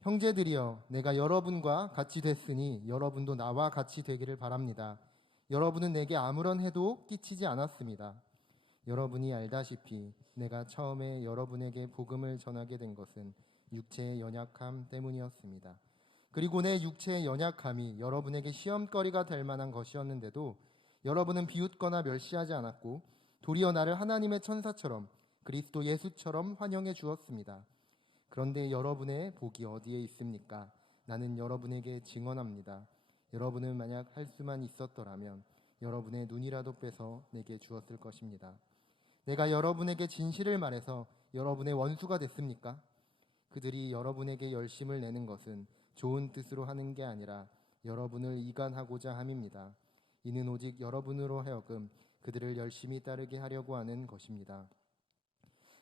형제들이여, 내가 여러분과 같이 됐으니 여러분도 나와 같이 되기를 바랍니다. 여러분은 내게 아무런 해도 끼치지 않았습니다. 여러분이 알다시피 내가 처음에 여러분에게 복음을 전하게 된 것은 육체의 연약함 때문이었습니다. 그리고 내 육체의 연약함이 여러분에게 시험거리가 될 만한 것이었는데도 여러분은 비웃거나 멸시하지 않았고 도리어 나를 하나님의 천사처럼 그리스도 예수처럼 환영해 주었습니다. 그런데 여러분의 복이 어디에 있습니까? 나는 여러분에게 증언합니다. 여러분은 만약 할 수만 있었더라면 여러분의 눈이라도 빼서 내게 주었을 것입니다. 내가 여러분에게 진실을 말해서 여러분의 원수가 됐습니까? 그들이 여러분에게 열심을 내는 것은 좋은 뜻으로 하는 게 아니라 여러분을 이간하고자 함입니다. 이는 오직 여러분으로 하여금 그들을 열심히 따르게 하려고 하는 것입니다.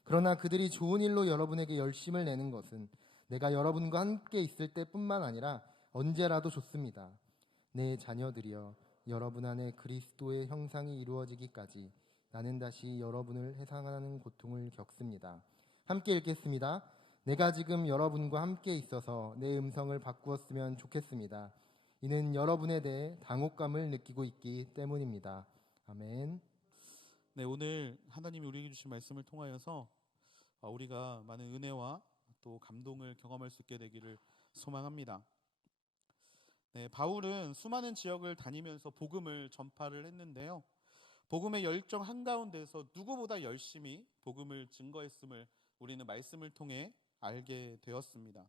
그러나 그들이 좋은 일로 여러분에게 열심을 내는 것은 내가 여러분과 함께 있을 때뿐만 아니라 언제라도 좋습니다. 내 자녀들이여, 여러분 안에 그리스도의 형상이 이루어지기까지 나는 다시 여러분을 해상하는 고통을 겪습니다. 함께 읽겠습니다. 내가 지금 여러분과 함께 있어서 내 음성을 바꾸었으면 좋겠습니다. 이는 여러분에 대해 당혹감을 느끼고 있기 때문입니다. 아멘. 네, 오늘 하나님이 우리에게 주신 말씀을 통하여서 우리가 많은 은혜와 또 감동을 경험할 수 있게 되기를 소망합니다. 네, 바울은 수많은 지역을 다니면서 복음을 전파를 했는데요. 복음의 열정 한가운데서 누구보다 열심히 복음을 증거했음을 우리는 말씀을 통해 알게 되었습니다.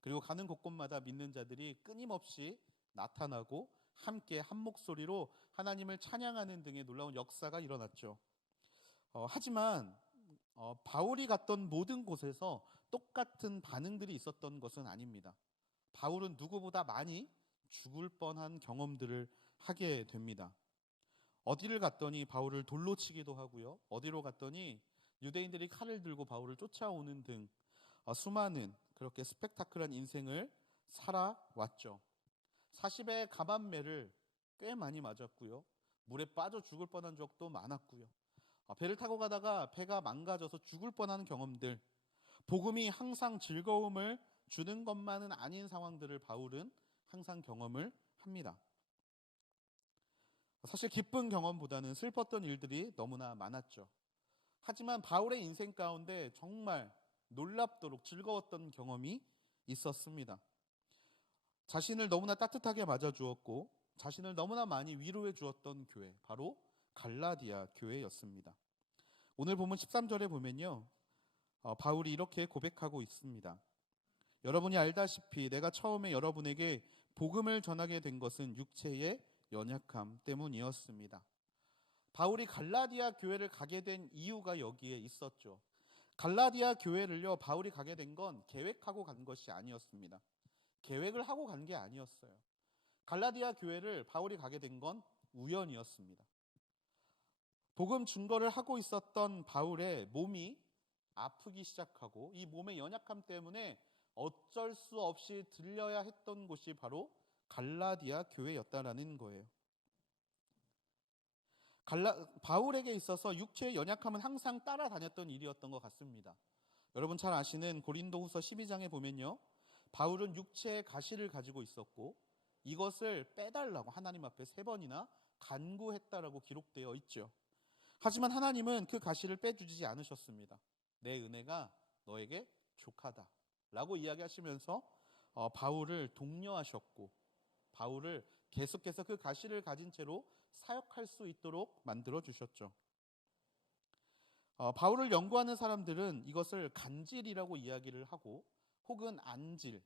그리고 가는 곳곳마다 믿는 자들이 끊임없이 나타나고 함께 한 목소리로 하나님을 찬양하는 등의 놀라운 역사가 일어났죠. 하지만 바울이 갔던 모든 곳에서 똑같은 반응들이 있었던 것은 아닙니다. 바울은 누구보다 많이 죽을 뻔한 경험들을 하게 됩니다. 어디를 갔더니 바울을 돌로 치기도 하고요. 어디로 갔더니 유대인들이 칼을 들고 바울을 쫓아오는 등 수많은 그렇게 스펙타클한 인생을 살아왔죠. 40의 가만매를 꽤 많이 맞았고요. 물에 빠져 죽을 뻔한 적도 많았고요. 배를 타고 가다가 배가 망가져서 죽을 뻔한 경험들, 복음이 항상 즐거움을 주는 것만은 아닌 상황들을 바울은 항상 경험을 합니다. 사실 기쁜 경험보다는 슬펐던 일들이 너무나 많았죠. 하지만 바울의 인생 가운데 정말 놀랍도록 즐거웠던 경험이 있었습니다. 자신을 너무나 따뜻하게 맞아주었고 자신을 너무나 많이 위로해 주었던 교회, 바로 갈라디아 교회였습니다. 오늘 본문 13절에 보면요, 바울이 이렇게 고백하고 있습니다. 여러분이 알다시피 내가 처음에 여러분에게 복음을 전하게 된 것은 육체의 연약함 때문이었습니다. 바울이 갈라디아 교회를 가게 된 이유가 여기에 있었죠. 갈라디아 교회를요, 바울이 가게 된 건 계획하고 간 것이 아니었습니다. 계획을 하고 간 게 아니었어요. 갈라디아 교회를 바울이 가게 된 건 우연이었습니다. 복음 증거를 하고 있었던 바울의 몸이 아프기 시작하고 이 몸의 연약함 때문에 어쩔 수 없이 들려야 했던 곳이 바로 갈라디아 교회였다라는 거예요. 바울에게 있어서 육체의 연약함은 항상 따라다녔던 일이었던 것 같습니다. 여러분 잘 아시는 고린도후서 12장에 보면요, 바울은 육체의 가시를 가지고 있었고 이것을 빼달라고 하나님 앞에 3번이나 간구했다라고 기록되어 있죠. 하지만 하나님은 그 가시를 빼주지 않으셨습니다. 내 은혜가 너에게 족하다 라고 이야기하시면서 바울을 독려하셨고 바울을 계속해서 그 가시를 가진 채로 사역할 수 있도록 만들어 주셨죠. 바울을 연구하는 사람들은 이것을 간질이라고 이야기를 하고 혹은 안질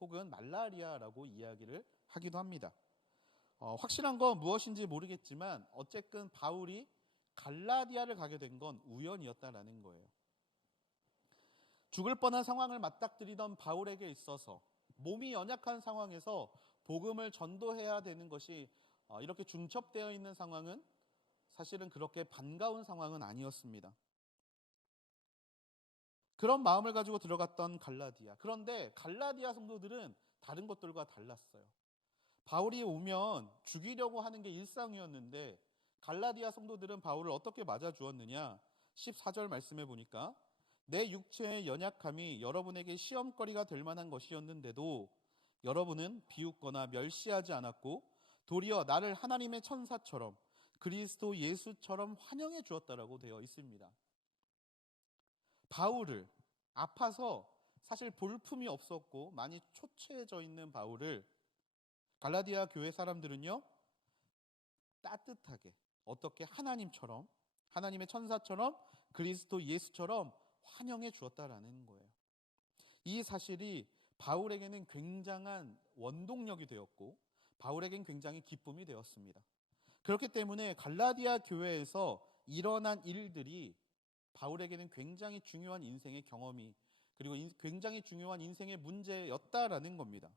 혹은 말라리아라고 이야기를 하기도 합니다. 확실한 건 무엇인지 모르겠지만 어쨌든 바울이 갈라디아를 가게 된 건 우연이었다라는 거예요. 죽을 뻔한 상황을 맞닥뜨리던 바울에게 있어서 몸이 연약한 상황에서 복음을 전도해야 되는 것이 이렇게 중첩되어 있는 상황은 사실은 그렇게 반가운 상황은 아니었습니다. 그런 마음을 가지고 들어갔던 갈라디아. 그런데 갈라디아 성도들은 다른 것들과 달랐어요. 바울이 오면 죽이려고 하는 게 일상이었는데 갈라디아 성도들은 바울을 어떻게 맞아주었느냐? 14절 말씀해 보니까 내 육체의 연약함이 여러분에게 시험거리가 될 만한 것이었는데도 여러분은 비웃거나 멸시하지 않았고 도리어 나를 하나님의 천사처럼 그리스도 예수처럼 환영해 주었다라고 되어 있습니다. 바울을 아파서 사실 볼품이 없었고 많이 초췌해져 있는 바울을 갈라디아 교회 사람들은요 따뜻하게 어떻게 하나님처럼 하나님의 천사처럼 그리스도 예수처럼 환영해 주었다라는 거예요. 이 사실이 바울에게는 굉장한 원동력이 되었고 바울에게는 굉장히 기쁨이 되었습니다. 그렇기 때문에 갈라디아 교회에서 일어난 일들이 바울에게는 굉장히 중요한 인생의 경험이 그리고 굉장히 중요한 인생의 문제였다라는 겁니다.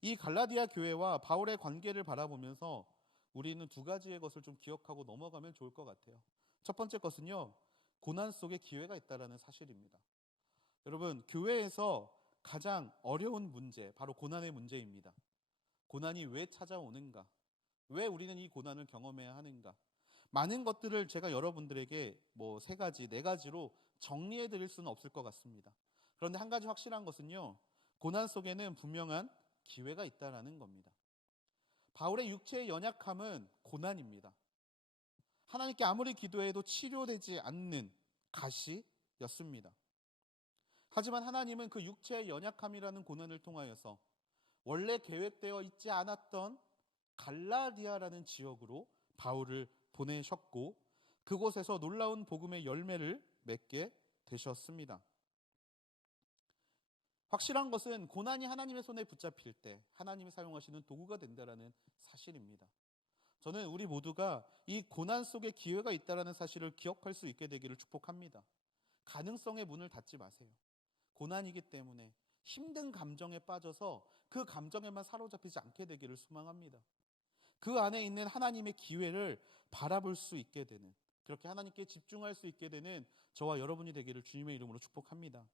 이 갈라디아 교회와 바울의 관계를 바라보면서 우리는 두 가지의 것을 좀 기억하고 넘어가면 좋을 것 같아요. 첫 번째 것은요, 고난 속에 기회가 있다라는 사실입니다. 여러분, 교회에서 가장 어려운 문제, 바로 고난의 문제입니다. 고난이 왜 찾아오는가? 왜 우리는 이 고난을 경험해야 하는가? 많은 것들을 제가 여러분들에게 세 가지, 네 가지로 정리해 드릴 수는 없을 것 같습니다. 그런데 한 가지 확실한 것은요, 고난 속에는 분명한 기회가 있다라는 겁니다. 바울의 육체의 연약함은 고난입니다. 하나님께 아무리 기도해도 치료되지 않는 가시였습니다. 하지만 하나님은 그 육체의 연약함이라는 고난을 통하여서 원래 계획되어 있지 않았던 갈라디아라는 지역으로 바울을 보내셨고 그곳에서 놀라운 복음의 열매를 맺게 되셨습니다. 확실한 것은 고난이 하나님의 손에 붙잡힐 때 하나님이 사용하시는 도구가 된다는 사실입니다. 저는 우리 모두가 이 고난 속에 기회가 있다는 사실을 기억할 수 있게 되기를 축복합니다. 가능성의 문을 닫지 마세요. 고난이기 때문에 힘든 감정에 빠져서 그 감정에만 사로잡히지 않게 되기를 소망합니다. 그 안에 있는 하나님의 기회를 바라볼 수 있게 되는, 그렇게 하나님께 집중할 수 있게 되는 저와 여러분이 되기를 주님의 이름으로 축복합니다.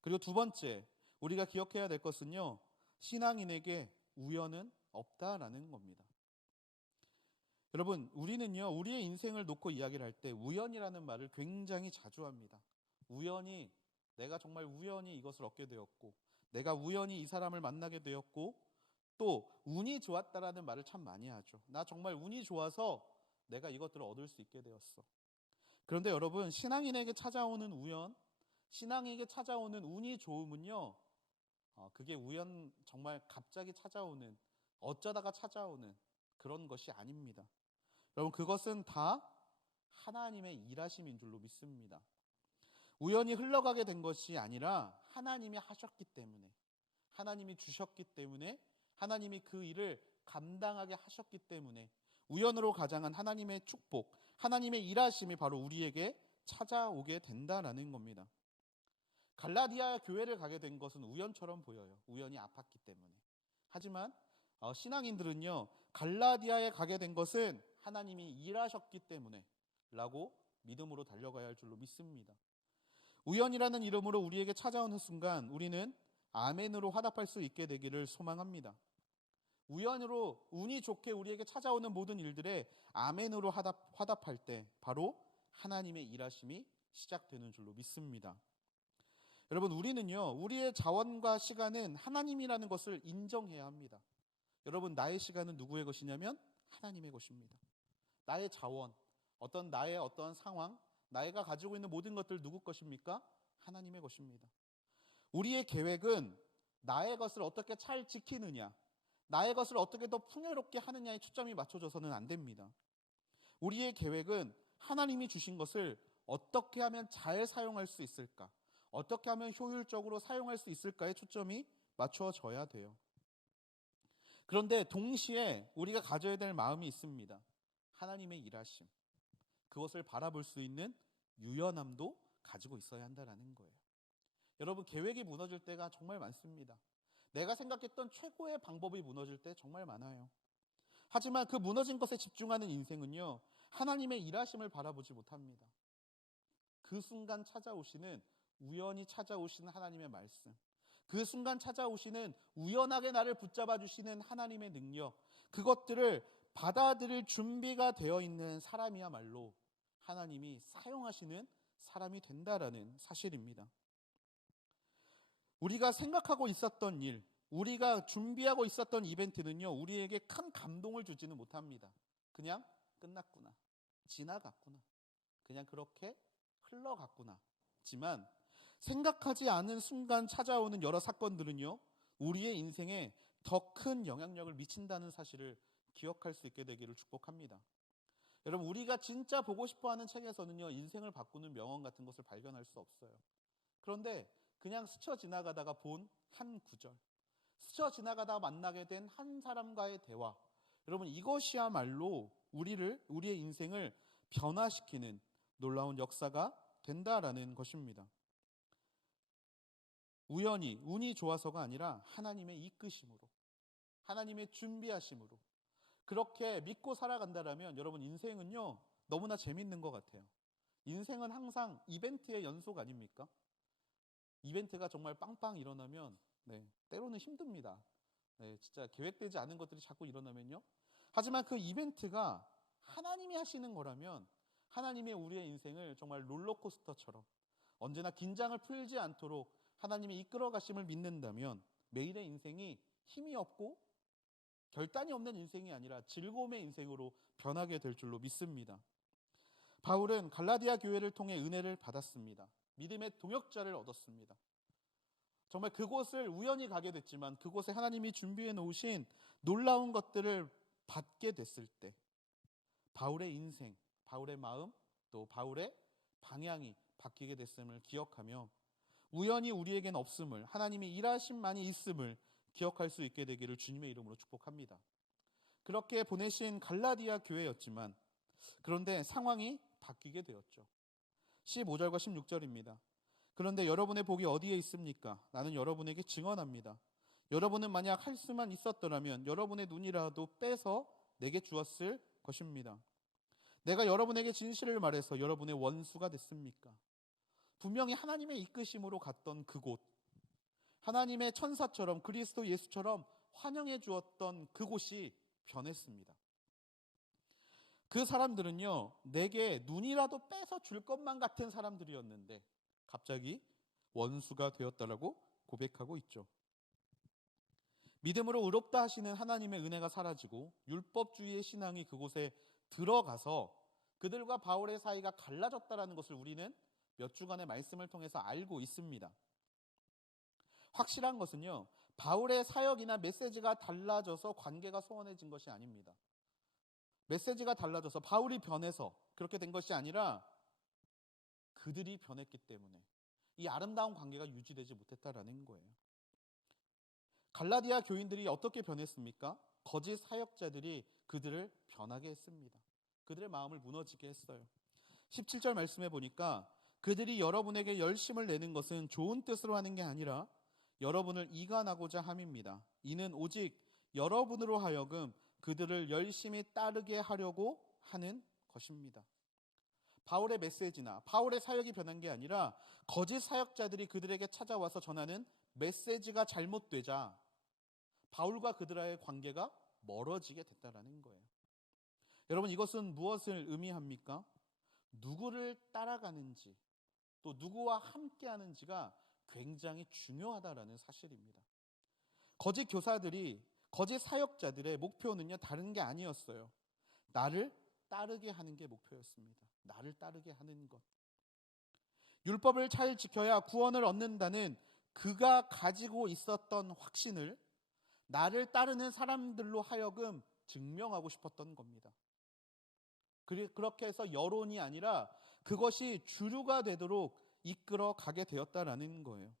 그리고 두 번째, 우리가 기억해야 될 것은요, 신앙인에게 우연은 없다라는 겁니다. 여러분, 우리는요, 우리의 인생을 놓고 이야기를 할 때 우연이라는 말을 굉장히 자주 합니다. 우연히, 내가 정말 우연히 이것을 얻게 되었고, 내가 우연히 이 사람을 만나게 되었고, 또 운이 좋았다라는 말을 참 많이 하죠. 나 정말 운이 좋아서 내가 이것들을 얻을 수 있게 되었어. 그런데 여러분, 신앙인에게 찾아오는 우연, 신앙에게 찾아오는 운이 좋음은요, 그게 정말 갑자기 찾아오는, 어쩌다가 찾아오는 그런 것이 아닙니다. 여러분, 그것은 다 하나님의 일하심인 줄로 믿습니다. 우연히 흘러가게 된 것이 아니라 하나님이 하셨기 때문에, 하나님이 주셨기 때문에, 하나님이 그 일을 감당하게 하셨기 때문에 우연으로 가장한 하나님의 축복, 하나님의 일하심이 바로 우리에게 찾아오게 된다라는 겁니다. 갈라디아 교회를 가게 된 것은 우연처럼 보여요. 우연히 아팠기 때문에. 하지만 신앙인들은요, 갈라디아에 가게 된 것은 하나님이 일하셨기 때문에 라고 믿음으로 달려가야 할 줄로 믿습니다. 우연이라는 이름으로 우리에게 찾아오는 순간 우리는 아멘으로 화답할 수 있게 되기를 소망합니다. 우연으로 운이 좋게 우리에게 찾아오는 모든 일들에 아멘으로 화답할 때 바로 하나님의 일하심이 시작되는 줄로 믿습니다. 여러분, 우리는요, 우리의 자원과 시간은 하나님이라는 것을 인정해야 합니다. 여러분, 나의 시간은 누구의 것이냐면 하나님의 것입니다. 나의 자원, 나의 어떤 상황, 나이가 가지고 있는 모든 것들 누구 것입니까? 하나님의 것입니다. 우리의 계획은 나의 것을 어떻게 잘 지키느냐, 나의 것을 어떻게 더 풍요롭게 하느냐에 초점이 맞춰져서는 안 됩니다. 우리의 계획은 하나님이 주신 것을 어떻게 하면 잘 사용할 수 있을까, 어떻게 하면 효율적으로 사용할 수 있을까에 초점이 맞춰져야 돼요. 그런데 동시에 우리가 가져야 될 마음이 있습니다. 하나님의 일하심, 그것을 바라볼 수 있는 유연함도 가지고 있어야 한다는 거예요. 여러분, 계획이 무너질 때가 정말 많습니다. 내가 생각했던 최고의 방법이 무너질 때 정말 많아요. 하지만 그 무너진 것에 집중하는 인생은요, 하나님의 일하심을 바라보지 못합니다. 그 순간 찾아오시는, 우연히 찾아오시는 하나님의 말씀, 그 순간 찾아오시는 우연하게 나를 붙잡아 주시는 하나님의 능력, 그것들을 받아들일 준비가 되어 있는 사람이야말로 하나님이 사용하시는 사람이 된다라는 사실입니다. 우리가 생각하고 있었던 일, 우리가 준비하고 있었던 이벤트는요, 우리에게 큰 감동을 주지는 못합니다. 그냥 끝났구나, 지나갔구나, 그냥 그렇게 흘러갔구나. 하지만 생각하지 않은 순간 찾아오는 여러 사건들은요, 우리의 인생에 더 큰 영향력을 미친다는 사실을 기억할 수 있게 되기를 축복합니다. 여러분, 우리가 진짜 보고 싶어하는 책에서는요, 인생을 바꾸는 명언 같은 것을 발견할 수 없어요. 그런데 그냥 스쳐 지나가다가 본 한 구절, 스쳐 지나가다 만나게 된 한 사람과의 대화, 여러분, 이것이야말로 우리의 인생을 변화시키는 놀라운 역사가 된다라는 것입니다. 우연히, 운이 좋아서가 아니라 하나님의 이끄심으로, 하나님의 준비하심으로 그렇게 믿고 살아간다라면 여러분, 인생은요, 너무나 재밌는 것 같아요. 인생은 항상 이벤트의 연속 아닙니까? 이벤트가 정말 빵빵 일어나면 때로는 힘듭니다. 진짜 계획되지 않은 것들이 자꾸 일어나면요. 하지만 그 이벤트가 하나님이 하시는 거라면 하나님의 우리의 인생을 정말 롤러코스터처럼 언제나 긴장을 풀지 않도록 하나님이 이끌어 가심을 믿는다면 매일의 인생이 힘이 없고 결단이 없는 인생이 아니라 즐거움의 인생으로 변하게 될 줄로 믿습니다. 바울은 갈라디아 교회를 통해 은혜를 받았습니다. 믿음의 동역자를 얻었습니다. 정말 그곳을 우연히 가게 됐지만 그곳에 하나님이 준비해 놓으신 놀라운 것들을 받게 됐을 때 바울의 인생, 바울의 마음, 또 바울의 방향이 바뀌게 됐음을 기억하며 우연히 우리에겐 없음을, 하나님이 일하심만이 있음을 기억할 수 있게 되기를 주님의 이름으로 축복합니다. 그렇게 보내신 갈라디아 교회였지만 그런데 상황이 바뀌게 되었죠. 15절과 16절입니다. 그런데 여러분의 복이 어디에 있습니까? 나는 여러분에게 증언합니다. 여러분은 만약 할 수만 있었더라면 여러분의 눈이라도 빼서 내게 주었을 것입니다. 내가 여러분에게 진실을 말해서 여러분의 원수가 됐습니까? 분명히 하나님의 이끄심으로 갔던 그곳, 하나님의 천사처럼 그리스도 예수처럼 환영해 주었던 그곳이 변했습니다. 그 사람들은요, 내게 눈이라도 빼서 줄 것만 같은 사람들이었는데 갑자기 원수가 되었다라고 고백하고 있죠. 믿음으로 의롭다 하시는 하나님의 은혜가 사라지고 율법주의의 신앙이 그곳에 들어가서 그들과 바울의 사이가 갈라졌다라는 것을 우리는 몇 주간의 말씀을 통해서 알고 있습니다. 확실한 것은요, 바울의 사역이나 메시지가 달라져서 관계가 소원해진 것이 아닙니다. 메시지가 달라져서 바울이 변해서 그렇게 된 것이 아니라 그들이 변했기 때문에 이 아름다운 관계가 유지되지 못했다라는 거예요. 갈라디아 교인들이 어떻게 변했습니까? 거짓 사역자들이 그들을 변하게 했습니다. 그들의 마음을 무너지게 했어요. 17절 말씀해 보니까 그들이 여러분에게 열심을 내는 것은 좋은 뜻으로 하는 게 아니라 여러분을 이간하고자 함입니다. 이는 오직 여러분으로 하여금 그들을 열심히 따르게 하려고 하는 것입니다. 바울의 메시지나 바울의 사역이 변한 게 아니라 거짓 사역자들이 그들에게 찾아와서 전하는 메시지가 잘못되자 바울과 그들과의 관계가 멀어지게 됐다라는 거예요. 여러분, 이것은 무엇을 의미합니까? 누구를 따라가는지 또 누구와 함께하는지가 굉장히 중요하다라는 사실입니다. 거짓 교사들이 거짓 사역자들의 목표는요, 다른 게 아니었어요. 나를 따르게 하는 게 목표였습니다. 나를 따르게 하는 것. 율법을 잘 지켜야 구원을 얻는다는 그가 가지고 있었던 확신을 나를 따르는 사람들로 하여금 증명하고 싶었던 겁니다. 그렇게 해서 여론이 아니라 그것이 주류가 되도록 이끌어 가게 되었다라는 거예요.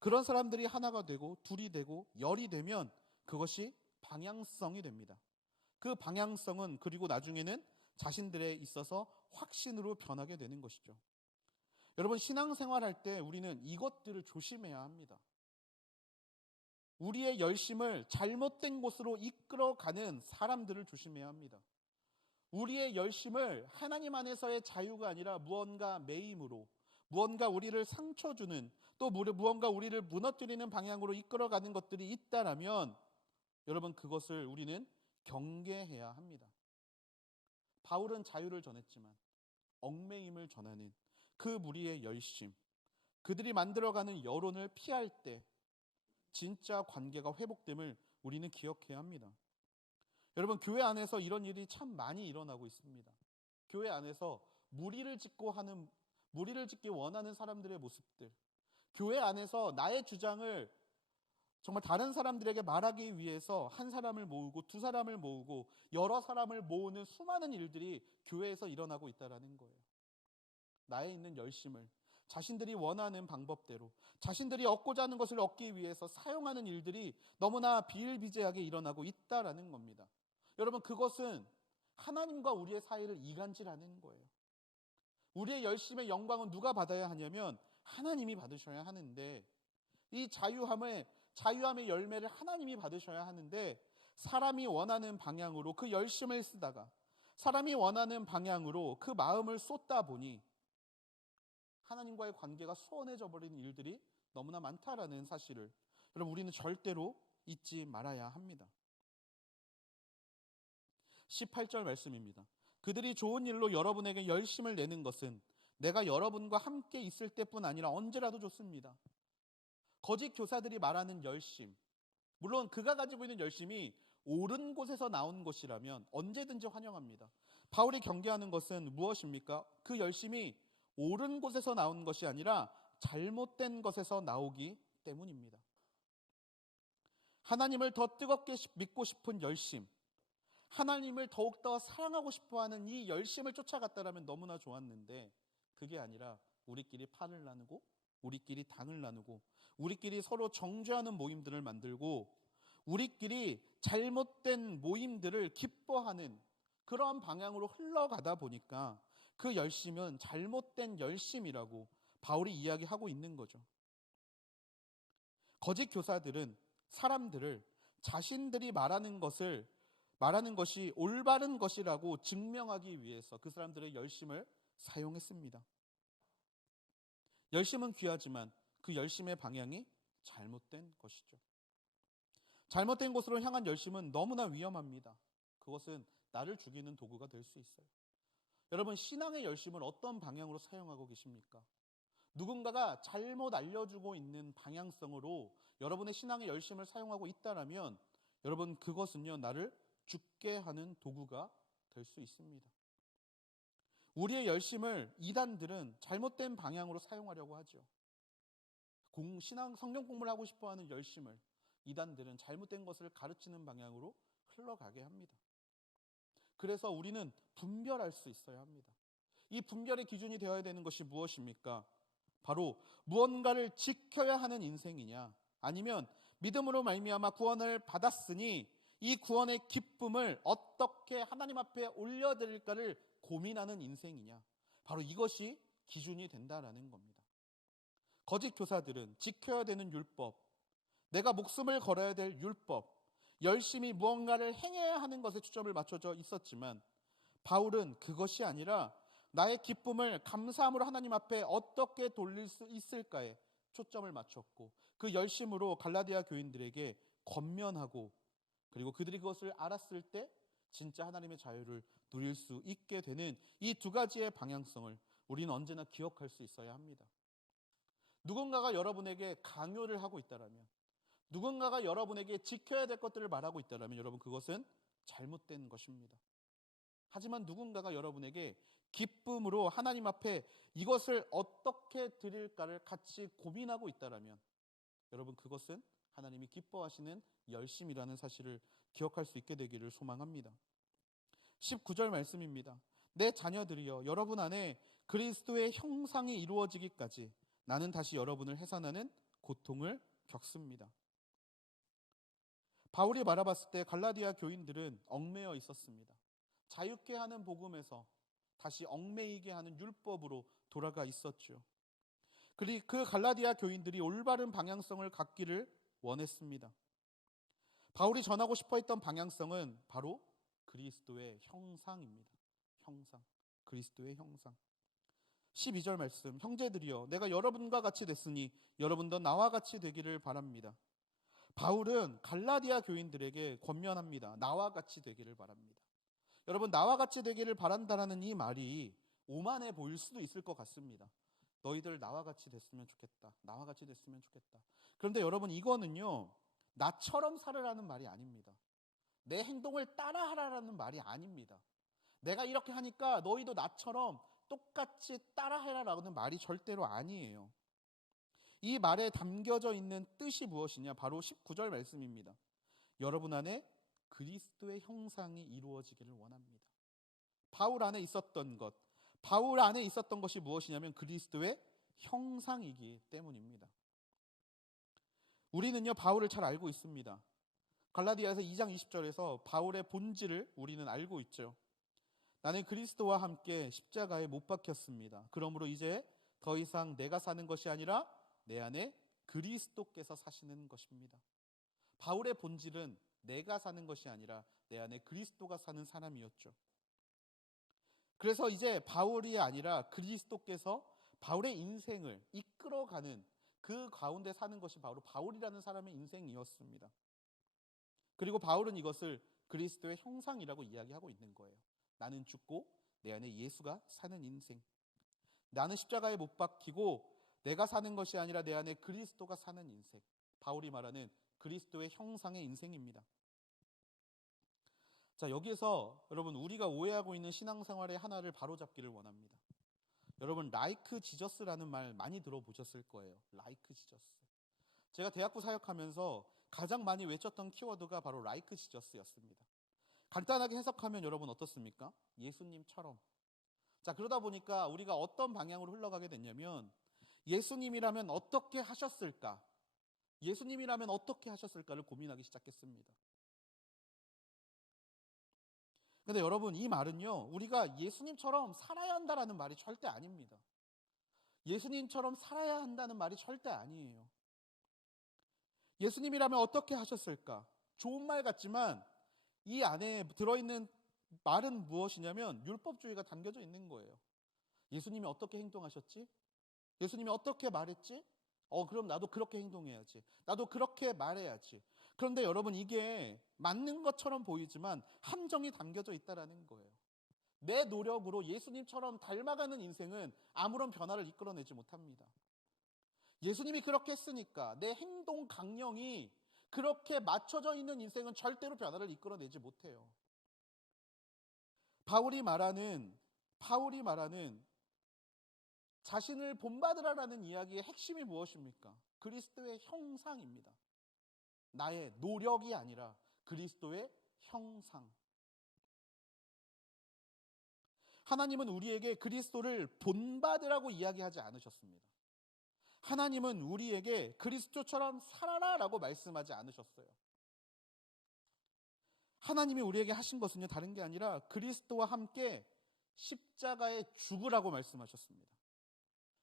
그런 사람들이 하나가 되고 둘이 되고 열이 되면 그것이 방향성이 됩니다. 그 방향성은 그리고 나중에는 자신들에 있어서 확신으로 변하게 되는 것이죠. 여러분, 신앙생활할 때 우리는 이것들을 조심해야 합니다. 우리의 열심을 잘못된 곳으로 이끌어가는 사람들을 조심해야 합니다. 우리의 열심을 하나님 안에서의 자유가 아니라 무언가 매임으로, 무언가 우리를 상처 주는, 또 무언가 우리를 무너뜨리는 방향으로 이끌어가는 것들이 있다라면 여러분, 그것을 우리는 경계해야 합니다. 바울은 자유를 전했지만 얽매임을 전하는 그 무리의 열심, 그들이 만들어가는 여론을 피할 때 진짜 관계가 회복됨을 우리는 기억해야 합니다. 여러분, 교회 안에서 이런 일이 참 많이 일어나고 있습니다. 교회 안에서 무리를 짓기 원하는 사람들의 모습들, 교회 안에서 나의 주장을 정말 다른 사람들에게 말하기 위해서 한 사람을 모으고 두 사람을 모으고 여러 사람을 모으는 수많은 일들이 교회에서 일어나고 있다는 거예요. 나에 있는 열심을 자신들이 원하는 방법대로 자신들이 얻고자 하는 것을 얻기 위해서 사용하는 일들이 너무나 비일비재하게 일어나고 있다라는 겁니다. 여러분, 그것은 하나님과 우리의 사이를 이간질하는 거예요. 우리의 열심의 영광은 누가 받아야 하냐면 하나님이 받으셔야 하는데, 이 자유함의 열매를 하나님이 받으셔야 하는데, 사람이 원하는 방향으로 그 열심을 쓰다가 사람이 원하는 방향으로 그 마음을 쏟다 보니 하나님과의 관계가 소원해져 버리는 일들이 너무나 많다라는 사실을 여러분, 우리는 절대로 잊지 말아야 합니다. 18절 말씀입니다. 그들이 좋은 일로 여러분에게 열심을 내는 것은 내가 여러분과 함께 있을 때뿐 아니라 언제라도 좋습니다. 거짓 교사들이 말하는 열심, 물론 그가 가지고 있는 열심이 옳은 곳에서 나온 것이라면 언제든지 환영합니다. 바울이 경계하는 것은 무엇입니까? 그 열심이 옳은 곳에서 나온 것이 아니라 잘못된 것에서 나오기 때문입니다. 하나님을 더 뜨겁게 믿고 싶은 열심, 하나님을 더욱더 사랑하고 싶어하는 이 열심을 쫓아갔다면 너무나 좋았는데, 그게 아니라 우리끼리 판을 나누고 우리끼리 당을 나누고 우리끼리 서로 정죄하는 모임들을 만들고 우리끼리 잘못된 모임들을 기뻐하는 그러한 방향으로 흘러가다 보니까 그 열심은 잘못된 열심이라고 바울이 이야기하고 있는 거죠. 거짓 교사들은 사람들을 자신들이 말하는 것이 올바른 것이라고 증명하기 위해서 그 사람들의 열심을 사용했습니다. 열심은 귀하지만 그 열심의 방향이 잘못된 것이죠. 잘못된 곳으로 향한 열심은 너무나 위험합니다. 그것은 나를 죽이는 도구가 될 수 있어요. 여러분, 신앙의 열심을 어떤 방향으로 사용하고 계십니까? 누군가가 잘못 알려주고 있는 방향성으로 여러분의 신앙의 열심을 사용하고 있다면 여러분, 그것은요, 나를 죽게 하는 도구가 될 수 있습니다. 우리의 열심을 이단들은 잘못된 방향으로 사용하려고 하죠. 성경 공부를 하고 싶어하는 열심을 이단들은 잘못된 것을 가르치는 방향으로 흘러가게 합니다. 그래서 우리는 분별할 수 있어야 합니다. 이 분별의 기준이 되어야 되는 것이 무엇입니까? 바로 무언가를 지켜야 하는 인생이냐, 아니면 믿음으로 말미암아 구원을 받았으니 이 구원의 기쁨을 어떻게 하나님 앞에 올려드릴까를 고민하는 인생이냐, 바로 이것이 기준이 된다라는 겁니다. 거짓 교사들은 지켜야 되는 율법, 내가 목숨을 걸어야 될 율법, 열심히 무언가를 행해야 하는 것에 초점을 맞춰져 있었지만 바울은 그것이 아니라 나의 기쁨을 감사함으로 하나님 앞에 어떻게 돌릴 수 있을까에 초점을 맞췄고 그 열심으로 갈라디아 교인들에게 권면하고, 그리고 그들이 그것을 알았을 때 진짜 하나님의 자유를 누릴 수 있게 되는 이 두 가지의 방향성을 우리는 언제나 기억할 수 있어야 합니다. 누군가가 여러분에게 강요를 하고 있다면, 누군가가 여러분에게 지켜야 될 것들을 말하고 있다면 여러분, 그것은 잘못된 것입니다. 하지만 누군가가 여러분에게 기쁨으로 하나님 앞에 이것을 어떻게 드릴까를 같이 고민하고 있다면 여러분, 그것은 하나님이 기뻐하시는 열심이라는 사실을 기억할 수 있게 되기를 소망합니다. 19절 말씀입니다. 내 자녀들이여, 여러분 안에 그리스도의 형상이 이루어지기까지 나는 다시 여러분을 해산하는 고통을 겪습니다. 바울이 바라봤을 때 갈라디아 교인들은 얽매여 있었습니다. 자유케 하는 복음에서 다시 얽매이게 하는 율법으로 돌아가 있었죠. 그리고 그 갈라디아 교인들이 올바른 방향성을 갖기를 원했습니다. 바울이 전하고 싶어 했던 방향성은 바로 그리스도의 형상입니다. 형상, 그리스도의 형상. 12절 말씀, 형제들이여, 내가 여러분과 같이 됐으니 여러분도 나와 같이 되기를 바랍니다. 바울은 갈라디아 교인들에게 권면합니다. 나와 같이 되기를 바랍니다. 여러분, 나와 같이 되기를 바란다라는 이 말이 오만해 보일 수도 있을 것 같습니다. 너희들 나와 같이 됐으면 좋겠다. 나와 같이 됐으면 좋겠다. 그런데 여러분, 이거는요, 나처럼 살으라는 말이 아닙니다. 내 행동을 따라하라는 말이 아닙니다. 내가 이렇게 하니까 너희도 나처럼 똑같이 따라해라라는 말이 절대로 아니에요. 이 말에 담겨져 있는 뜻이 무엇이냐? 바로 19절 말씀입니다. 여러분 안에 그리스도의 형상이 이루어지기를 원합니다. 바울 안에 있었던 것, 바울 안에 있었던 것이 무엇이냐면 그리스도의 형상이기 때문입니다. 우리는요, 바울을 잘 알고 있습니다. 갈라디아서 2장 20절에서 바울의 본질을 우리는 알고 있죠. 나는 그리스도와 함께 십자가에 못 박혔습니다. 그러므로 이제 더 이상 내가 사는 것이 아니라 내 안에 그리스도께서 사시는 것입니다. 바울의 본질은 내가 사는 것이 아니라 내 안에 그리스도가 사는 사람이었죠. 그래서 이제 바울이 아니라 그리스도께서 바울의 인생을 이끌어가는 그 가운데 사는 것이 바로 바울이라는 사람의 인생이었습니다. 그리고 바울은 이것을 그리스도의 형상이라고 이야기하고 있는 거예요. 나는 죽고 내 안에 예수가 사는 인생. 나는 십자가에 못 박히고 내가 사는 것이 아니라 내 안에 그리스도가 사는 인생. 바울이 말하는 그리스도의 형상의 인생입니다. 자, 여기에서 여러분, 우리가 오해하고 있는 신앙생활의 하나를 바로잡기를 원합니다. 여러분, 라이크 지저스라는 말 많이 들어보셨을 거예요. 라이크 지저스. 제가 대학부 사역하면서 가장 많이 외쳤던 키워드가 바로 라이크 지저스였습니다. 간단하게 해석하면 여러분 어떻습니까? 예수님처럼. 자, 그러다 보니까 우리가 어떤 방향으로 흘러가게 됐냐면, 예수님이라면 어떻게 하셨을까? 예수님이라면 어떻게 하셨을까를 고민하기 시작했습니다. 근데 여러분, 이 말은요, 우리가 예수님처럼 살아야 한다라는 말이 절대 아닙니다. 예수님처럼 살아야 한다는 말이 절대 아니에요. 예수님이라면 어떻게 하셨을까? 좋은 말 같지만 이 안에 들어있는 말은 무엇이냐면 율법주의가 담겨져 있는 거예요. 예수님이 어떻게 행동하셨지? 예수님이 어떻게 말했지? 그럼 나도 그렇게 행동해야지. 나도 그렇게 말해야지. 그런데 여러분, 이게 맞는 것처럼 보이지만 함정이 담겨져 있다라는 거예요. 내 노력으로 예수님처럼 닮아가는 인생은 아무런 변화를 이끌어내지 못합니다. 예수님이 그렇게 했으니까 내 행동 강령이 그렇게 맞춰져 있는 인생은 절대로 변화를 이끌어내지 못해요. 바울이 말하는 자신을 본받으라라는 이야기의 핵심이 무엇입니까? 그리스도의 형상입니다. 나의 노력이 아니라 그리스도의 형상. 하나님은 우리에게 그리스도를 본받으라고 이야기하지 않으셨습니다. 하나님은 우리에게 그리스도처럼 살아라라고 말씀하지 않으셨어요. 하나님이 우리에게 하신 것은요, 다른 게 아니라 그리스도와 함께 십자가에 죽으라고 말씀하셨습니다.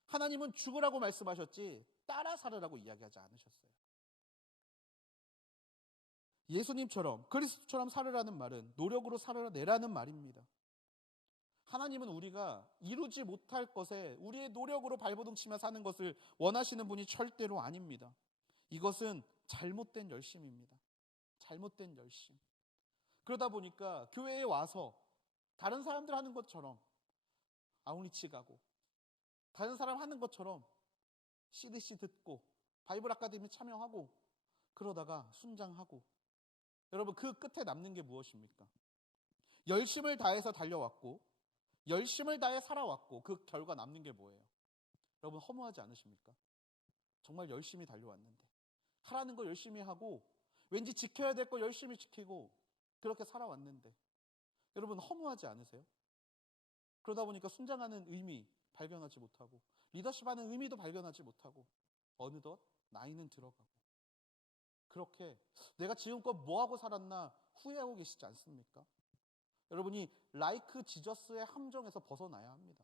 하나님은 죽으라고 말씀하셨지 따라 살으라고 이야기하지 않으셨어요. 예수님처럼 그리스도처럼 살으라는 말은 노력으로 살아내라는 말입니다. 하나님은 우리가 이루지 못할 것에 우리의 노력으로 발버둥 치며 사는 것을 원하시는 분이 절대로 아닙니다. 이것은 잘못된 열심입니다. 잘못된 열심. 그러다 보니까 교회에 와서 다른 사람들 하는 것처럼 아우니치 가고 다른 사람 하는 것처럼 CDC 듣고 바이블 아카데미 참여하고 그러다가 순장하고, 여러분, 그 끝에 남는 게 무엇입니까? 열심을 다해서 달려왔고 열심을 다해 살아왔고 그 결과 남는 게 뭐예요? 여러분, 허무하지 않으십니까? 정말 열심히 달려왔는데, 하라는 거 열심히 하고 왠지 지켜야 될 거 열심히 지키고 그렇게 살아왔는데, 여러분, 허무하지 않으세요? 그러다 보니까 순장하는 의미 발견하지 못하고 리더십하는 의미도 발견하지 못하고 어느덧 나이는 들어가고, 그렇게 내가 지금껏 뭐하고 살았나 후회하고 계시지 않습니까? 여러분이 라이크 지저스의 함정에서 벗어나야 합니다.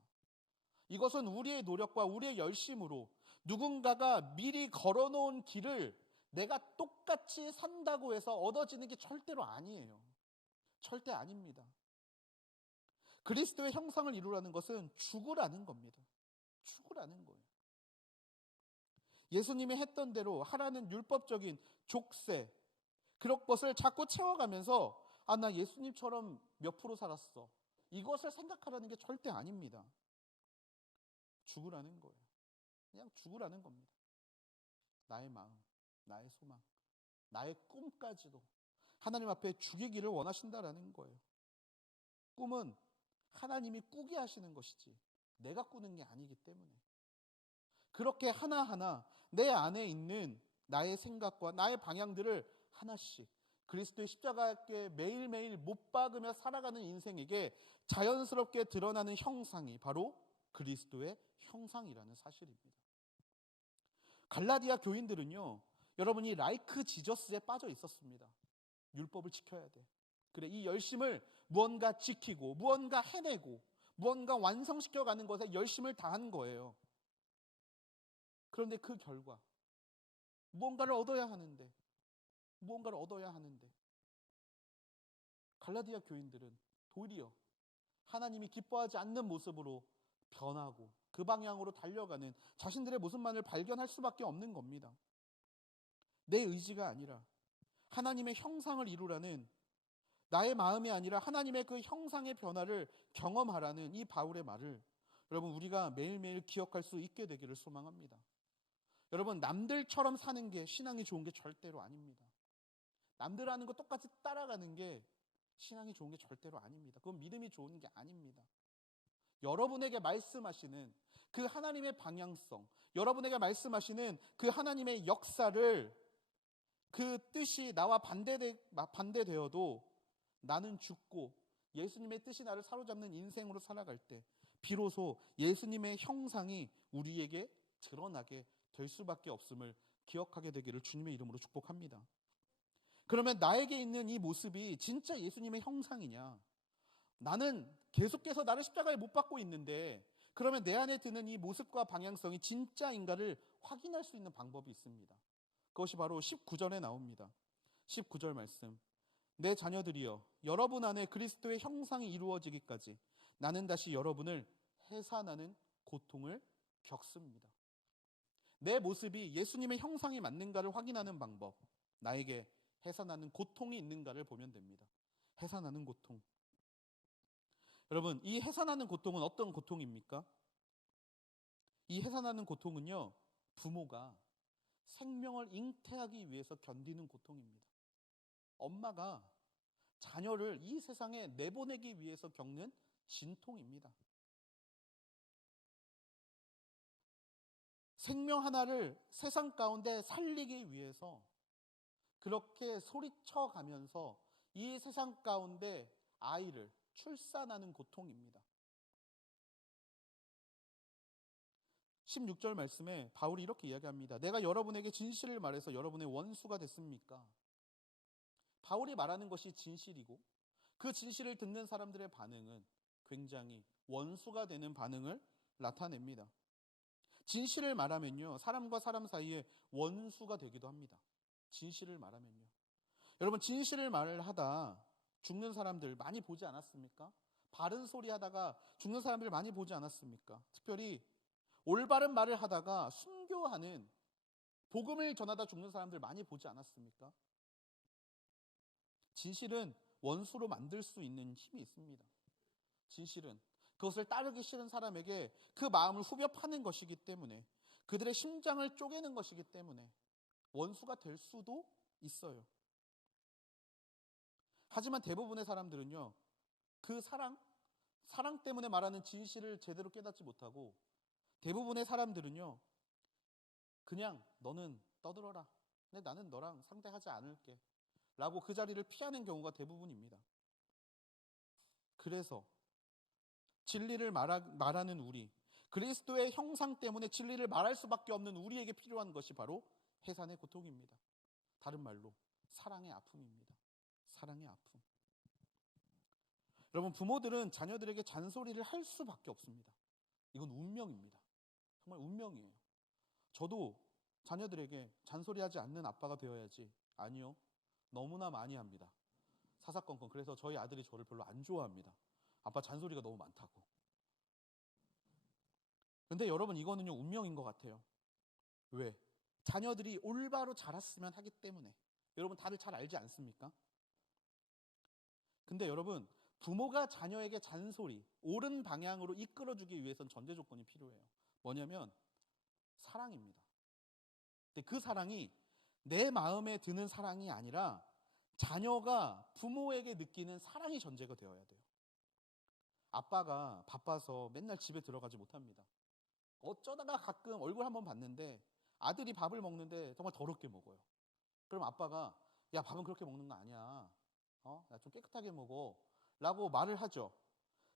이것은 우리의 노력과 우리의 열심으로 누군가가 미리 걸어놓은 길을 내가 똑같이 산다고 해서 얻어지는 게 절대로 아니에요. 절대 아닙니다. 그리스도의 형상을 이루라는 것은 죽으라는 겁니다. 죽으라는 거예요. 예수님이 했던 대로 하라는 율법적인 족쇄, 그런 것을 자꾸 채워가면서 나 예수님처럼 몇 프로 살았어, 이것을 생각하라는 게 절대 아닙니다. 죽으라는 거예요. 그냥 죽으라는 겁니다. 나의 마음, 나의 소망, 나의 꿈까지도 하나님 앞에 죽이기를 원하신다라는 거예요. 꿈은 하나님이 꾸게 하시는 것이지 내가 꾸는 게 아니기 때문에 그렇게 하나하나 내 안에 있는 나의 생각과 나의 방향들을 하나씩 그리스도의 십자가에 매일매일 못 박으며 살아가는 인생에게 자연스럽게 드러나는 형상이 바로 그리스도의 형상이라는 사실입니다. 갈라디아 교인들은요, 여러분이 라이크 지저스에 빠져 있었습니다. 율법을 지켜야 돼. 그래, 이 열심을 무언가 지키고 무언가 해내고 무언가 완성시켜가는 것에 열심을 다한 거예요. 그런데 그 결과 무언가를 얻어야 하는데 갈라디아 교인들은 도리어 하나님이 기뻐하지 않는 모습으로 변하고 그 방향으로 달려가는 자신들의 모습만을 발견할 수밖에 없는 겁니다. 내 의지가 아니라 하나님의 형상을 이루라는 나의 마음이 아니라 하나님의 그 형상의 변화를 경험하라는 이 바울의 말을 여러분 우리가 매일매일 기억할 수 있게 되기를 소망합니다. 여러분 남들처럼 사는 게 신앙이 좋은 게 절대로 아닙니다. 남들 하는 거 똑같이 따라가는 게 신앙이 좋은 게 절대로 아닙니다. 그건 믿음이 좋은 게 아닙니다. 여러분에게 말씀하시는 그 하나님의 방향성, 여러분에게 말씀하시는 그 하나님의 역사를 그 뜻이 나와 반대되어도 나는 죽고 예수님의 뜻이 나를 사로잡는 인생으로 살아갈 때 비로소 예수님의 형상이 우리에게 드러나게 될 수밖에 없음을 기억하게 되기를 주님의 이름으로 축복합니다. 그러면 나에게 있는 이 모습이 진짜 예수님의 형상이냐? 나는 계속해서 나를 십자가에 못 박고 있는데 그러면 내 안에 드는 이 모습과 방향성이 진짜인가를 확인할 수 있는 방법이 있습니다. 그것이 바로 19절에 나옵니다. 19절 말씀. 내 자녀들이여 여러분 안에 그리스도의 형상이 이루어지기까지 나는 다시 여러분을 해산하는 고통을 겪습니다. 내 모습이 예수님의 형상이 맞는가를 확인하는 방법, 나에게 해산하는 고통이 있는가를 보면 됩니다. 해산하는 고통. 여러분, 이 해산하는 고통은 어떤 고통입니까? 이 해산하는 고통은요, 부모가 생명을 잉태하기 위해서 견디는 고통입니다. 엄마가 자녀를 이 세상에 내보내기 위해서 겪는 진통입니다. 생명 하나를 세상 가운데 살리기 위해서 그렇게 소리쳐 가면서 이 세상 가운데 아이를 출산하는 고통입니다. 16절 말씀에 바울이 이렇게 이야기합니다. 내가 여러분에게 진실을 말해서 여러분의 원수가 됐습니까? 바울이 말하는 것이 진실이고 그 진실을 듣는 사람들의 반응은 굉장히 원수가 되는 반응을 나타냅니다. 진실을 말하면요, 사람과 사람 사이에 원수가 되기도 합니다. 진실을 말하면요. 여러분, 진실을 말하다 죽는 사람들 많이 보지 않았습니까? 바른 소리 하다가 죽는 사람들 많이 보지 않았습니까? 특별히 올바른 말을 하다가 순교하는 복음을 전하다 죽는 사람들 많이 보지 않았습니까? 진실은 원수로 만들 수 있는 힘이 있습니다. 진실은 그것을 따르기 싫은 사람에게 그 마음을 후벼 파는 것이기 때문에 그들의 심장을 쪼개는 것이기 때문에 원수가 될 수도 있어요. 하지만 대부분의 사람들은요, 그 사랑 때문에 말하는 진실을 제대로 깨닫지 못하고 대부분의 사람들은요, 그냥 너는 떠들어라. 근데 나는 너랑 상대하지 않을게. 라고 그 자리를 피하는 경우가 대부분입니다. 그래서 진리를 말하는 우리, 그리스도의 형상 때문에 진리를 말할 수밖에 없는 우리에게 필요한 것이 바로 해산의 고통입니다. 다른 말로 사랑의 아픔입니다. 사랑의 아픔. 여러분, 부모들은 자녀들에게 잔소리를 할 수밖에 없습니다. 이건 운명입니다. 정말 운명이에요. 저도 자녀들에게 잔소리하지 않는 아빠가 되어야지. 아니요. 너무나 많이 합니다. 사사건건. 그래서 저희 아들이 저를 별로 안 좋아합니다. 아빠 잔소리가 너무 많다고. 근데 여러분, 이거는요, 운명인 것 같아요. 왜? 자녀들이 올바로 자랐으면 하기 때문에. 여러분, 다들 잘 알지 않습니까? 근데 여러분, 부모가 자녀에게 잔소리, 옳은 방향으로 이끌어주기 위해선 전제 조건이 필요해요. 뭐냐면 사랑입니다. 근데 그 사랑이 내 마음에 드는 사랑이 아니라 자녀가 부모에게 느끼는 사랑이 전제가 되어야 돼요. 아빠가 바빠서 맨날 집에 들어가지 못합니다. 어쩌다가 가끔 얼굴 한번 봤는데 아들이 밥을 먹는데 정말 더럽게 먹어요. 그럼 아빠가 야, 밥은 그렇게 먹는 거 아니야. 야, 좀 깨끗하게 먹어. 라고 말을 하죠.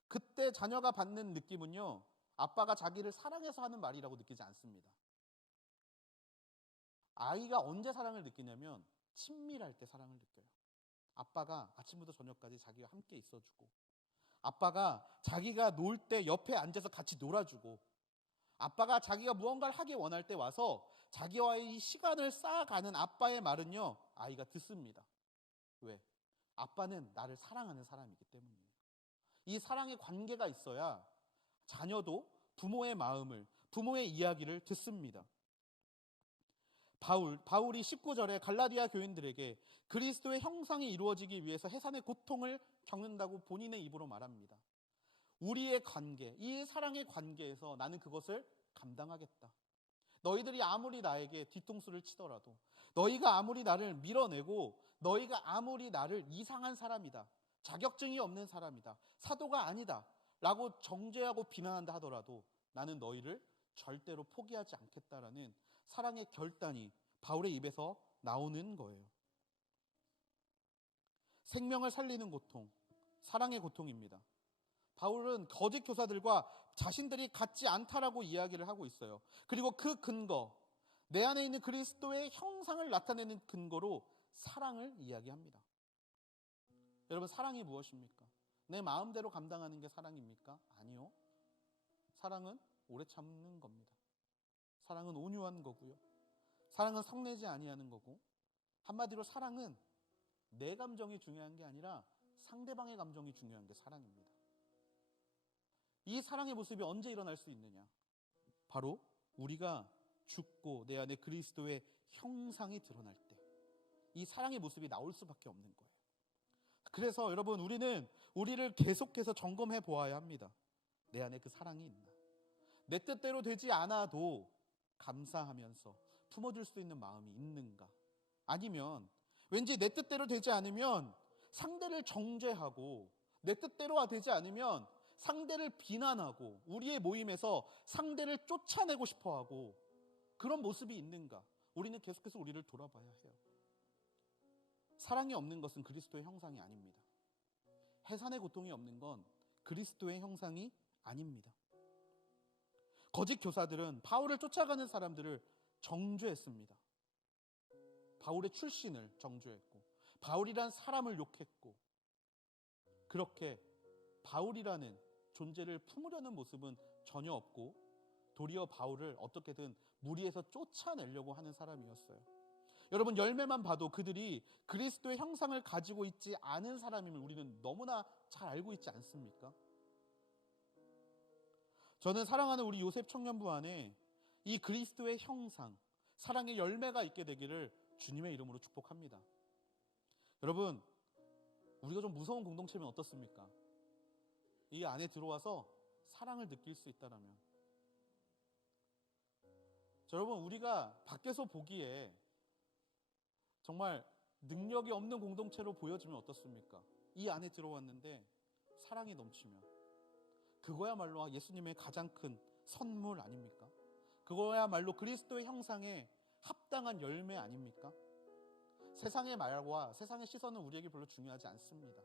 그때 자녀가 받는 느낌은요, 아빠가 자기를 사랑해서 하는 말이라고 느끼지 않습니다. 아이가 언제 사랑을 느끼냐면 친밀할 때 사랑을 느껴요. 아빠가 아침부터 저녁까지 자기와 함께 있어주고, 아빠가 자기가 놀 때 옆에 앉아서 같이 놀아주고, 아빠가 자기가 무언가를 하기 원할 때 와서 자기와의 이 시간을 쌓아가는 아빠의 말은요, 아이가 듣습니다. 왜? 아빠는 나를 사랑하는 사람이기 때문이에요. 이 사랑의 관계가 있어야 자녀도 부모의 마음을, 부모의 이야기를 듣습니다. 바울이 19절에 갈라디아 교인들에게 그리스도의 형상이 이루어지기 위해서 해산의 고통을 겪는다고 본인의 입으로 말합니다. 우리의 관계, 이 사랑의 관계에서 나는 그것을 감당하겠다. 너희들이 아무리 나에게 뒤통수를 치더라도, 너희가 아무리 나를 밀어내고, 너희가 아무리 나를 이상한 사람이다, 자격증이 없는 사람이다, 사도가 아니다 라고 정죄하고 비난한다 하더라도 나는 너희를 절대로 포기하지 않겠다라는 사랑의 결단이 바울의 입에서 나오는 거예요. 생명을 살리는 고통, 사랑의 고통입니다. 바울은 거짓 교사들과 자신들이 같지 않다라고 이야기를 하고 있어요. 그리고 그 근거, 내 안에 있는 그리스도의 형상을 나타내는 근거로 사랑을 이야기합니다. 여러분, 사랑이 무엇입니까? 내 마음대로 감당하는 게 사랑입니까? 아니요. 사랑은 오래 참는 겁니다. 사랑은 온유한 거고요. 사랑은 성내지 아니하는 거고, 한마디로 사랑은 내 감정이 중요한 게 아니라 상대방의 감정이 중요한 게 사랑입니다. 이 사랑의 모습이 언제 일어날 수 있느냐? 바로 우리가 죽고 내 안에 그리스도의 형상이 드러날 때 이 사랑의 모습이 나올 수밖에 없는 거예요. 그래서 여러분, 우리를 계속해서 점검해 보아야 합니다. 내 안에 그 사랑이 있나? 내 뜻대로 되지 않아도 감사하면서 품어줄 수 있는 마음이 있는가? 아니면 왠지 내 뜻대로 되지 않으면 상대를 정죄하고, 내 뜻대로가 되지 않으면 상대를 비난하고, 우리의 모임에서 상대를 쫓아내고 싶어하고, 그런 모습이 있는가? 우리는 계속해서 우리를 돌아봐야 해요. 사랑이 없는 것은 그리스도의 형상이 아닙니다. 해산의 고통이 없는 건 그리스도의 형상이 아닙니다. 거짓 교사들은 바울을 쫓아가는 사람들을 정죄했습니다. 바울의 출신을 정죄했고, 바울이란 사람을 욕했고, 그렇게 바울이라는 존재를 품으려는 모습은 전혀 없고, 도리어 바울을 어떻게든 무리에서 쫓아내려고 하는 사람이었어요. 여러분, 열매만 봐도 그들이 그리스도의 형상을 가지고 있지 않은 사람임을 우리는 너무나 잘 알고 있지 않습니까? 저는 사랑하는 우리 요셉 청년부 안에 이 그리스도의 형상, 사랑의 열매가 있게 되기를 주님의 이름으로 축복합니다. 여러분, 우리가 좀 무서운 공동체면 어떻습니까? 이 안에 들어와서 사랑을 느낄 수 있다라면, 여러분, 우리가 밖에서 보기에 정말 능력이 없는 공동체로 보여지면 어떻습니까? 이 안에 들어왔는데 사랑이 넘치면 그거야말로 예수님의 가장 큰 선물 아닙니까? 그거야말로 그리스도의 형상에 합당한 열매 아닙니까? 세상의 말과 세상의 시선은 우리에게 별로 중요하지 않습니다.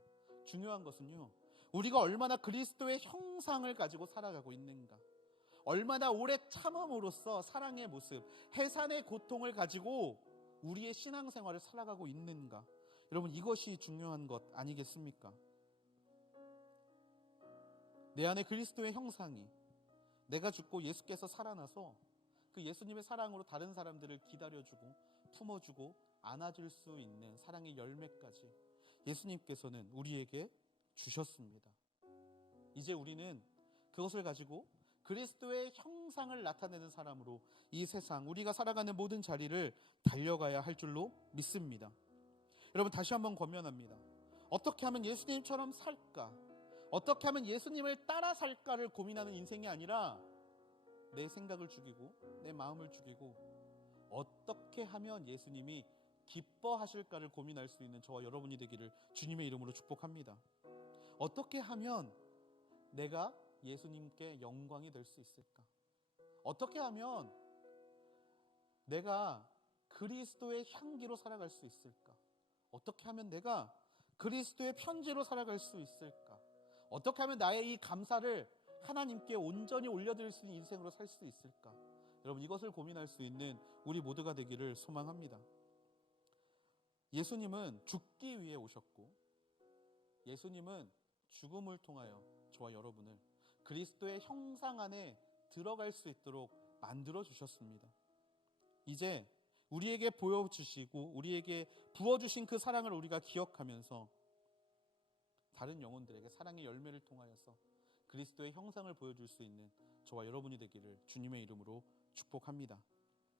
중요한 것은요, 우리가 얼마나 그리스도의 형상을 가지고 살아가고 있는가, 얼마나 오래 참음으로써 사랑의 모습, 해산의 고통을 가지고 우리의 신앙생활을 살아가고 있는가. 여러분, 이것이 중요한 것 아니겠습니까? 내 안에 그리스도의 형상이, 내가 죽고 예수께서 살아나서 그 예수님의 사랑으로 다른 사람들을 기다려주고 품어주고 안아줄 수 있는 사랑의 열매까지 예수님께서는 우리에게 주셨습니다. 이제 우리는 그것을 가지고 그리스도의 형상을 나타내는 사람으로 이 세상, 우리가 살아가는 모든 자리를 달려가야 할 줄로 믿습니다. 여러분, 다시 한번 권면합니다. 어떻게 하면 예수님처럼 살까? 어떻게 하면 예수님을 따라 살까를 고민하는 인생이 아니라 내 생각을 죽이고 내 마음을 죽이고 어떻게 하면 예수님이 기뻐하실까를 고민할 수 있는 저와 여러분이 되기를 주님의 이름으로 축복합니다. 어떻게 하면 내가 예수님께 영광이 될 수 있을까? 어떻게 하면 내가 그리스도의 향기로 살아갈 수 있을까? 어떻게 하면 내가 그리스도의 편지로 살아갈 수 있을까? 어떻게 하면 나의 이 감사를 하나님께 온전히 올려드릴 수 있는 인생으로 살 수 있을까? 여러분, 이것을 고민할 수 있는 우리 모두가 되기를 소망합니다. 예수님은 죽기 위해 오셨고, 예수님은 죽음을 통하여 저와 여러분을 그리스도의 형상 안에 들어갈 수 있도록 만들어 주셨습니다. 이제 우리에게 보여주시고 우리에게 부어주신 그 사랑을 우리가 기억하면서 다른 영혼들에게 사랑의 열매를 통하여서 그리스도의 형상을 보여줄 수 있는 저와 여러분이 되기를 주님의 이름으로 축복합니다.